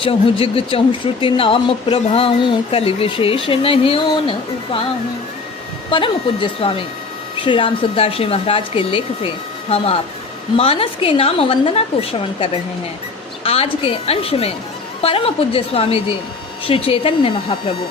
चहु zig चहु श्रुति नाम प्रभाऊं, कलि विशेष नहीं ओन उपाऊं। परम पूज्य स्वामी श्री राम सुखदास जी महाराज के लेख से हम आप मानस के नाम वंदना को श्रवण कर रहे हैं। आज के अंश में परम पूज्य स्वामी जी श्री चैतन्य महाप्रभु,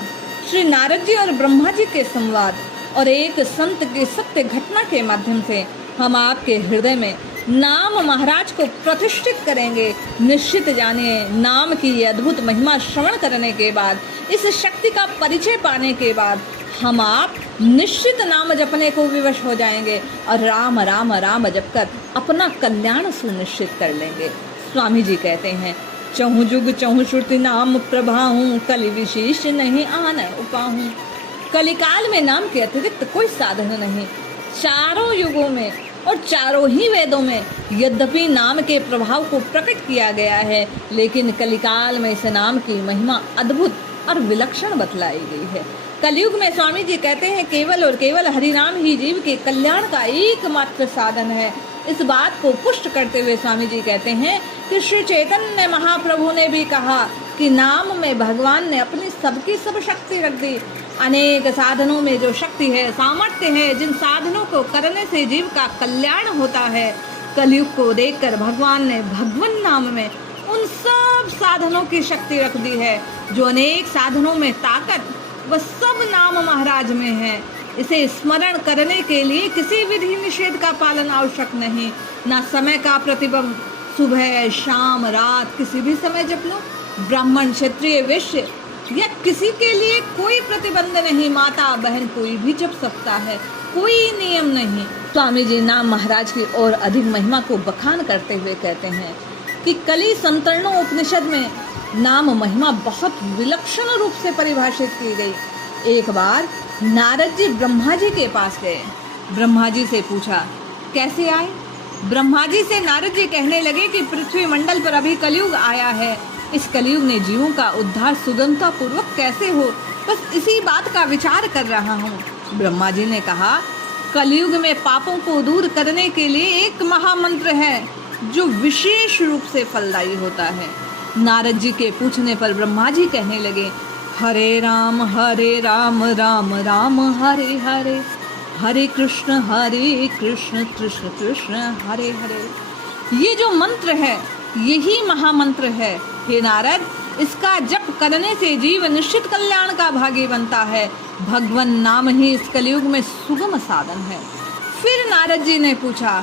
श्री नारद जी और ब्रह्मा जी के संवाद और एक संत की सत्य घटना के माध्यम से हम आपके हृदय में नाम महाराज को प्रतिष्ठित करेंगे। निश्चित जानिए, नाम की ये अद्भुत महिमा श्रवण करने के बाद, इस शक्ति का परिचय पाने के बाद हम आप निश्चित नाम जपने को विवश हो जाएंगे और राम राम राम जप कर अपना कल्याण सुनिश्चित कर लेंगे। स्वामी जी कहते हैं, चहु जुग चहु श्रुति नाम प्रभाऊं, कलि विशेष नहीं आन उपाऊं। कलिकाल में नाम के अतिरिक्त कोई साधन नहीं। चारों युगों में और चारों ही वेदों में यद्यपि नाम के प्रभाव को प्रकट किया गया है, लेकिन कलिकाल में इस नाम की महिमा अद्भुत और विलक्षण बतलाई गई है। कलयुग में स्वामी जी कहते हैं, केवल और केवल हरिनाम ही जीव के कल्याण का एकमात्र साधन है। इस बात को पुष्ट करते हुए स्वामी जी कहते हैं कि श्री चैतन्य महाप्रभु ने भी कहा कि नाम में भगवान ने अपनी सबकी सब शक्ति रख दी। अनेक साधनों में जो शक्ति है, सामर्थ्य है, जिन साधनों को करने से जीव का कल्याण होता है, कलयुग को देखकर भगवान ने भगवन नाम में उन सब साधनों की शक्ति रख दी है। जो अनेक साधनों में ताकत, वह सब नाम महाराज में है। इसे स्मरण करने के लिए किसी विधि निषेध का पालन आवश्यक नहीं, ना समय का प्रतिबंध। सुबह शाम रात किसी भी समय जप लो। ब्राह्मण क्षत्रिय वैश्य या किसी के लिए कोई प्रतिबंध नहीं। माता बहन कोई भी जप सकता है, कोई नियम नहीं। स्वामी जी नाम महाराज की और अधिक महिमा को बखान करते हुए कहते हैं कि कलि संतरणों उपनिषद में नाम महिमा बहुत विलक्षण रूप से परिभाषित की गई। एक बार नारद जी ब्रह्मा जी के पास गए। ब्रह्मा जी से पूछा, कैसे आए? ब्रह्मा जी से नारद जी कहने लगे कि पृथ्वी मंडल पर अभी कलयुग आया है। इस कलयुग ने जीवों का उद्धार सुगमता पूर्वक कैसे हो, बस इसी बात का विचार कर रहा हूँ। ब्रह्मा जी ने कहा, कलयुग में पापों को दूर करने के लिए एक महामंत्र है जो विशेष रूप से फलदायी होता है। नारद जी के पूछने पर ब्रह्मा जी कहने लगे, हरे राम राम राम हरे हरे, हरे कृष्ण कृष्ण कृष्ण हरे हरे। ये जो मंत्र है, यही महामंत्र है। हे नारद, इसका जप करने से जीव निश्चित कल्याण का भागी बनता है। भगवन नाम ही इस कलयुग में सुगम साधन है। फिर नारद जी ने पूछा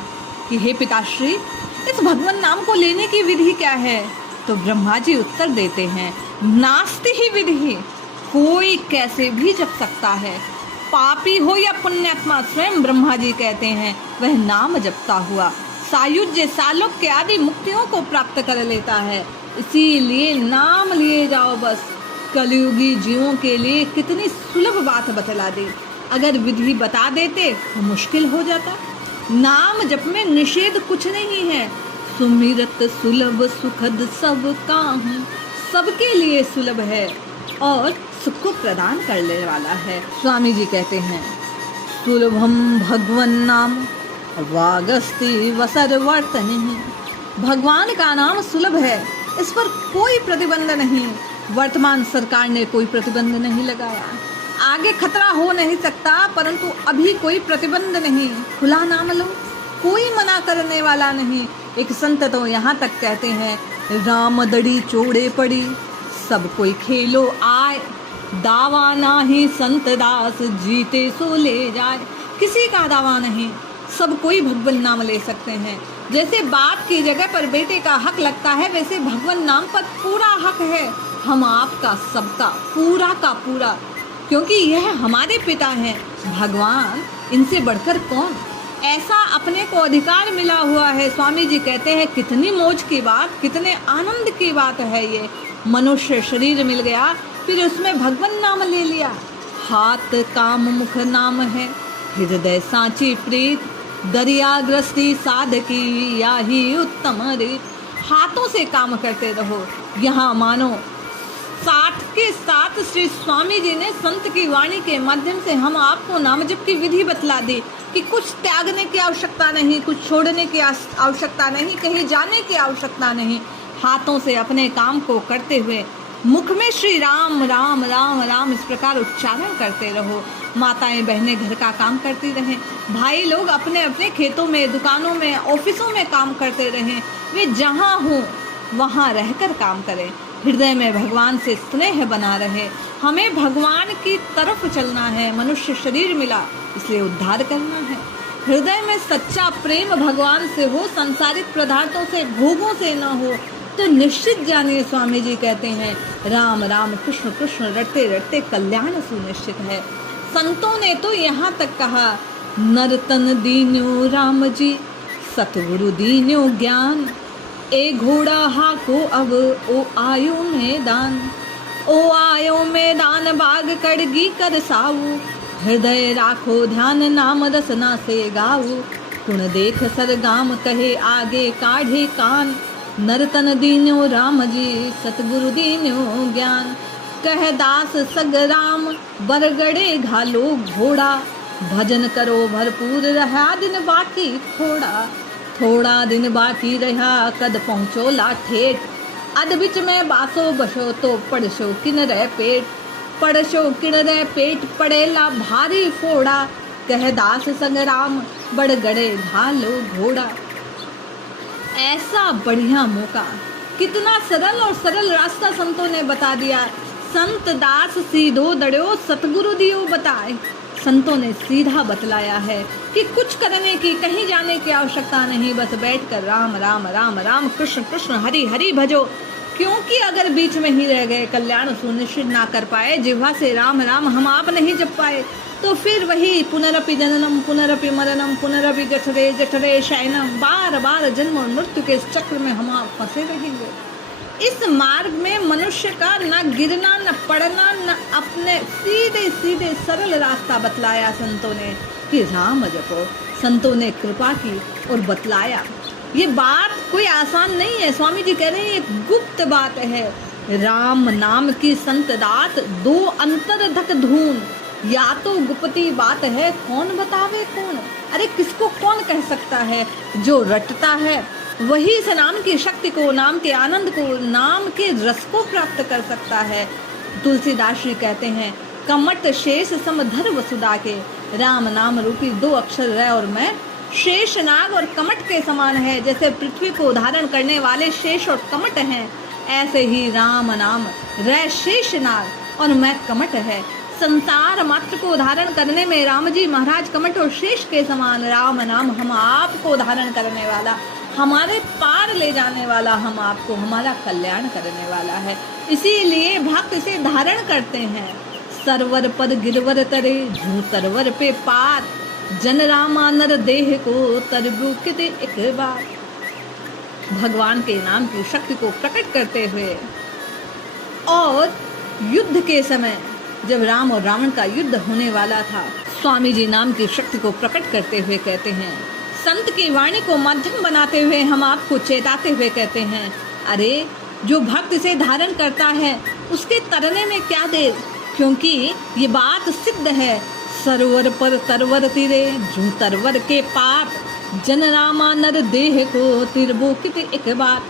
कि हे पिताश्री, इस भगवन नाम को लेने की विधि क्या है? तो ब्रह्मा जी उत्तर देते हैं, नास्ति ही विधि, कोई कैसे भी जप सकता है। पापी हो या पुण्यात्मा, स्वयं ब्रह्मा जी कहते हैं, वह नाम जपता हुआ सायुज्य सालोक्य आदि मुक्तियों को प्राप्त कर लेता है। इसीलिए नाम लिए जाओ बस। कलयुगी जीवों के लिए कितनी सुलभ बात बतला दी। अगर विधि बता देते तो मुश्किल हो जाता। नाम जप में निषेध कुछ नहीं है। सुमिरत सुलभ सुखद सब काहू, सबके लिए सुलभ है और सुख को प्रदान करने वाला है। स्वामी जी कहते हैं, सुलभम भगवन नाम वागस्ति वसरवर्तनि। भगवान का नाम सुलभ है, इस पर कोई प्रतिबंध नहीं। वर्तमान सरकार ने कोई प्रतिबंध नहीं लगाया। आगे खतरा हो नहीं सकता, परंतु अभी कोई प्रतिबंध नहीं। खुला नाम लो, कोई मना करने वाला नहीं। एक संत तो यहाँ तक कहते हैं, राम दड़ी चोड़े पड़ी, सब कोई खेलो आए, दावा नाही संत दास, जीते सो ले जाए। किसी का दावा नहीं, सब कोई भगवान नाम ले सकते हैं। जैसे बाप की जगह पर बेटे का हक लगता है, वैसे भगवान नाम पर पूरा हक है। हम आपका सबका पूरा का पूरा, क्योंकि यह हमारे पिता हैं। भगवान, इनसे बढ़कर कौन? ऐसा अपने को अधिकार मिला हुआ है। स्वामी जी कहते हैं, कितनी मौज की बात, कितने आनंद की बात है ये। मनुष्य शरीर मिल गया, फिर उसमें भगवान नाम ले लिया। हाथ काम मुख नाम है, हृदय सांची प्रीत, दरियाग्रस्ती साधकी या ही उत्तम रीत। हाथों से काम करते रहो। यहाँ मानो 60 के 7 श्री स्वामी जी ने संत की वाणी के माध्यम से हम आपको नाम जप की विधि बतला दी कि कुछ त्यागने की आवश्यकता नहीं, कुछ छोड़ने की आवश्यकता नहीं, कहीं जाने की आवश्यकता नहीं। हाथों से अपने काम को करते हुए मुख में श्री राम राम राम राम इस प्रकार उच्चारण करते रहो। माताएं बहनें घर का काम करती रहें, भाई लोग अपने अपने खेतों में, दुकानों में, ऑफिसों में काम करते रहें। वे जहाँ हों वहाँ रहकर काम करें। हृदय में भगवान से स्नेह बना रहे। हमें भगवान की तरफ चलना है। मनुष्य शरीर मिला इसलिए उद्धार करना है। हृदय में सच्चा प्रेम भगवान से हो, संसारिक पदार्थों से, भोगों से न हो, तो निश्चित जानिए, स्वामी जी कहते हैं, राम राम कृष्ण कृष्ण रटते रटते कल्याण सुनिश्चित है। संतों ने तो यहाँ तक कहा, नरतन दीन्यो राम जी, सतगुरु दीन्यो ज्ञान, ए घोड़ा हाको अब ओ आयो मैदान, ओ आयो मैदान बाग कड़गी कर साऊ, हृदय राखो ध्यान नाम रसना से गाऊ, गुण देख सरगाम कहे आगे काढ़े कान, नरतन दीन्यो राम जी, सतगुरु दीन्यो ज्ञान, कह दास सगराम बरगड़े घालो घोड़ा, भजन करो भरपूर रहा दिन बाकी थोड़ा, थोड़ा दिन बाकी रहा कद पहुँचो लाठेठ, अध बिच में बासो बसो तो पड़शो किन रह पेट, पड़शो किन रह पेट पड़ेला भारी फोड़ा, कह दास संग्राम बड़गड़े घालो घोड़ा। ऐसा बढ़िया मौका, कितना सरल और सरल रास्ता संतों ने बता दिया। संत दास सीधो दड़ो सतगुरु दियो बताए। संतों ने सीधा बतलाया है कि कुछ करने की, कहीं जाने की आवश्यकता नहीं, बस बैठकर राम राम राम राम कृष्ण कृष्ण हरि हरि भजो। क्योंकि अगर बीच में ही रह गए, कल्याण सुनिश्चित ना कर पाए, जिह्वा से राम राम हम आप नहीं जप पाए, तो फिर वही पुनरपि जननम पुनरपि मरणम पुनरपि जठरे जठरे शयनम, बार बार जन्म और मृत्यु के इस चक्र में हम आप फंसे रहेंगे। इस मार्ग में मनुष्य का न गिरना, न पड़ना, न अपने सीधे सीधे सरल रास्ता बतलाया संतों ने कि राम जपो। संतों ने कृपा की और बतलाया। ये बात कोई आसान नहीं है। स्वामी जी कह रहे हैं ये गुप्त बात है। राम नाम की संत दात दो अंतर धक धून, या तो गुप्ती बात है कौन बतावे कौन। अरे किसको कौन कह सकता है? जो रटता है वही इस नाम की शक्ति को, नाम के आनंद को, नाम के रस को प्राप्त कर सकता है। तुलसीदास जी कहते हैं, कमट शेष समधर वसुदा के, राम नाम रूपी दो अक्षर र और मैं शेष नाग और कमट के समान है। जैसे पृथ्वी को धारण करने वाले शेष और कमट हैं, ऐसे ही राम नाम र शेष नाग और मैं कमट है। संसार मात्र को धारण करने में राम जी महाराज कमट और शेष के समान। राम नाम हम आपको धारण करने वाला, हमारे पार ले जाने वाला, हम आपको हमारा कल्याण करने वाला है। इसीलिए भक्त इसे धारण करते हैं। सरवर पद गिरवर तरे, झू तरवर पे पार, जन रामा नर देह को तरबू किते एक बार। भगवान के नाम की शक्ति को प्रकट करते हुए और युद्ध के समय जब राम और रावण का युद्ध होने वाला था, स्वामी जी नाम की शक्ति को प्रकट करते हुए कहते हैं, संत की वाणी को माध्यम बनाते हुए हम आपको चेताते हुए कहते हैं, अरे जो भक्त इसे धारण करता है उसके तरने में क्या देर, क्योंकि ये बात सिद्ध है। सरोवर पर तरवर तिरे, जू तरवर के पार, जन रामा नर देह को तिरबोकित एक बार।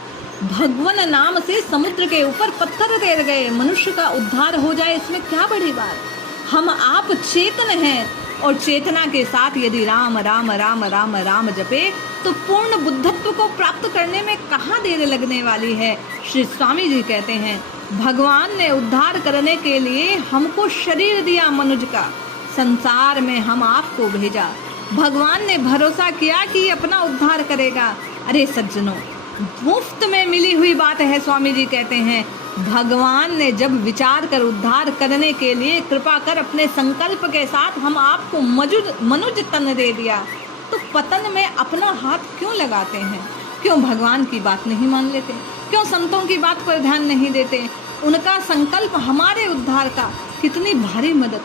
भगवान नाम से समुद्र के ऊपर पत्थर तैर गए, मनुष्य का उद्धार हो जाए, इसमें क्या बड़ी बात। हम आप चेतन हैं और चेतना के साथ यदि राम राम राम राम राम जपे तो पूर्ण बुद्धत्व को प्राप्त करने में कहाँ देर लगने वाली है। श्री स्वामी जी कहते हैं, भगवान ने उद्धार करने के लिए हमको शरीर दिया मनुज का, संसार में हम आपको भेजा। भगवान ने भरोसा किया कि अपना उद्धार करेगा। अरे सज्जनों, मुफ्त में मिली हुई बात है। स्वामी जी कहते हैं, भगवान ने जब विचार कर उद्धार करने के लिए कृपा कर अपने संकल्प के साथ हम आपको मनुज तन दे दिया, तो पतन में अपना हाथ क्यों लगाते हैं? क्यों भगवान की बात नहीं मान लेते? क्यों संतों की बात पर ध्यान नहीं देते? उनका संकल्प हमारे उद्धार का कितनी भारी मदद।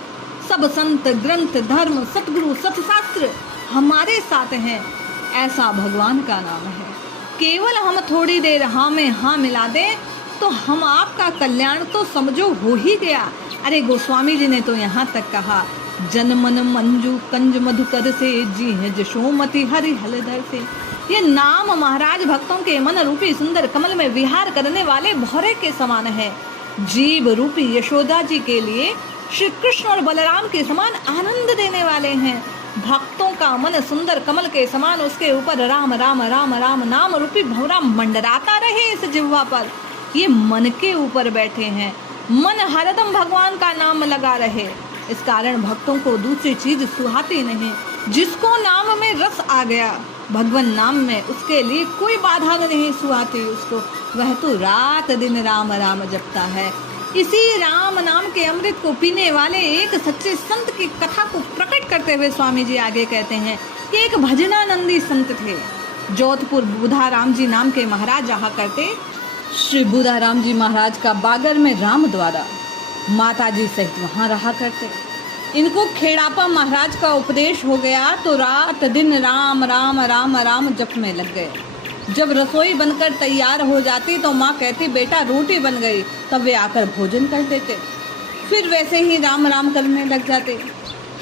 सब संत ग्रंथ धर्म सतगुरु सतशास्त्र हमारे साथ हैं, ऐसा भगवान का नाम है। केवल हम थोड़ी देर हाँ में हाँ मिला दें तो हम आपका कल्याण तो समझो हो ही गया। अरे गोस्वामी जी ने तो यहाँ तक कहा, जन मन मंजू कंज मधुकर से, जी है जशोमति हरि हलधर से। ये नाम महाराज भक्तों के मन रूपी सुंदर कमल में विहार करने वाले भौरे के समान है। जीव रूपी यशोदा जी के लिए श्री कृष्ण और बलराम के समान आनंद देने वाले हैं। भक्तों का मन सुंदर कमल के समान उसके ऊपर राम राम राम राम नाम रूपी भंवरा मंडराता रहे इस जिह्वा पर। ये मन के ऊपर बैठे हैं, मन हरदम भगवान का नाम लगा रहे। इस कारण भक्तों को दूसरी चीज सुहाती नहीं। जिसको नाम में रस आ गया भगवान नाम में, उसके लिए कोई बाधा नहीं सुहाती उसको। वह तो रात दिन राम राम जपता है। इसी राम नाम के अमृत को पीने वाले एक सच्चे संत की कथा को प्रकट करते हुए स्वामी जी आगे कहते हैं कि एक भजनानंदी संत थे। जोधपुर बुधाराम जी नाम के महाराज रहा करते। श्री बुधाराम जी महाराज का बागर में राम द्वारा माता जी सहित वहाँ रहा करते। इनको खेड़ापा महाराज का उपदेश हो गया तो रात दिन राम राम राम राम जप में लग गए। जब रसोई बनकर तैयार हो जाती तो माँ कहती बेटा रोटी बन गई, तब वे आकर भोजन कर देते। फिर वैसे ही राम राम करने लग जाते।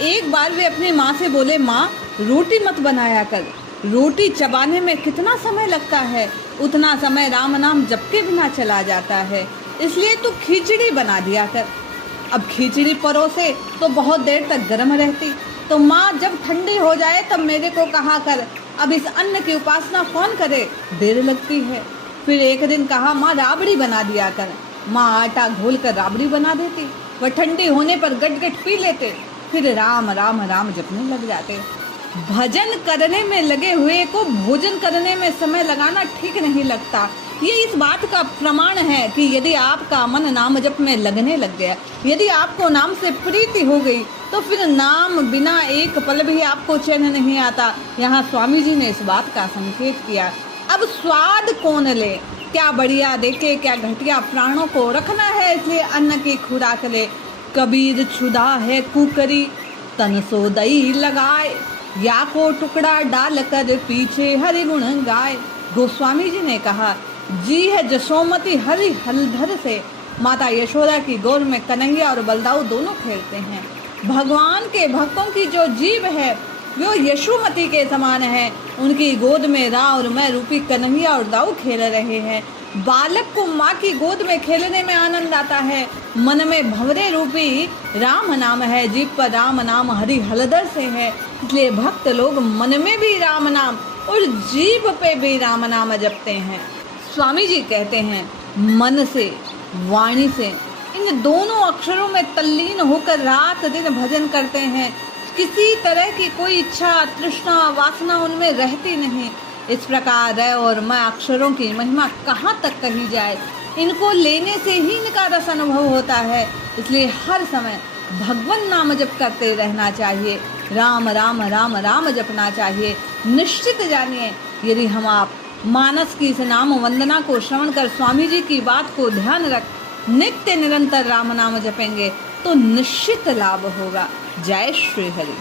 एक बार वे अपनी माँ से बोले माँ रोटी मत बनाया कर, रोटी चबाने में कितना समय लगता है, उतना समय राम नाम जप के बिना चला जाता है, इसलिए तू खिचड़ी बना दिया कर। अब खिचड़ी परोसे तो बहुत देर तक गर्म रहती, तो माँ जब ठंडी हो जाए तब मेरे को कहा कर, अब इस अन्न की उपासना कौन करे, देर लगती है। फिर एक दिन कहा माँ राबड़ी बना दिया कर। माँ आटा घोल कर राबड़ी बना देती, वह ठंडी होने पर गट गट पी लेते। फिर राम राम राम जपने लग जाते। भजन करने में लगे हुए को भोजन करने में समय लगाना ठीक नहीं लगता। ये इस बात का प्रमाण है कि यदि आपका मन नाम जप में लगने लग गया, यदि आपको नाम से प्रीति हो गई, तो फिर नाम बिना एक पल भी आपको चैन नहीं आता। यहाँ स्वामी जी ने इस बात का संकेत किया। अब स्वाद कौन ले, क्या बढ़िया देखे क्या घटिया, प्राणों को रखना है इसलिए अन्न की खुराक ले। कबीर छुदा है कुकरी तन सो दई लगाए, या को टुकड़ा डाल कर पीछे हरि गुण गाए। गोस्वामी जी ने कहा जी है जसोमती हरि हलधर से। माता यशोदा की गोद में कन्हैया और बलदाऊ दोनों खेलते हैं। भगवान के भक्तों की जो जीव है वो यशोमती के समान है। उनकी गोद में रा और मैं रूपी कन्हैया और दाऊ खेल रहे हैं। बालक को माँ की गोद में खेलने में आनंद आता है। मन में भंवरे रूपी राम नाम है, जीभ पर राम नाम हरि हलधर से है, इसलिए भक्त लोग मन में भी राम नाम और जीभ पे भी राम नाम जपते हैं। स्वामी जी कहते हैं मन से वाणी से इन दोनों अक्षरों में तल्लीन होकर रात दिन भजन करते हैं। किसी तरह की कोई इच्छा तृष्णा वासना उनमें रहती नहीं। इस प्रकार र और मैं अक्षरों की महिमा कहाँ तक कही जाए, इनको लेने से ही इनका रस अनुभव होता है। इसलिए हर समय भगवान नाम जप करते रहना चाहिए, राम राम राम राम जपना चाहिए। निश्चित जानिए यदि हम आप मानस की इस नाम वंदना को श्रवण कर स्वामी जी की बात को ध्यान रख नित्य निरंतर राम नाम जपेंगे तो निश्चित लाभ होगा। जय श्री हरि।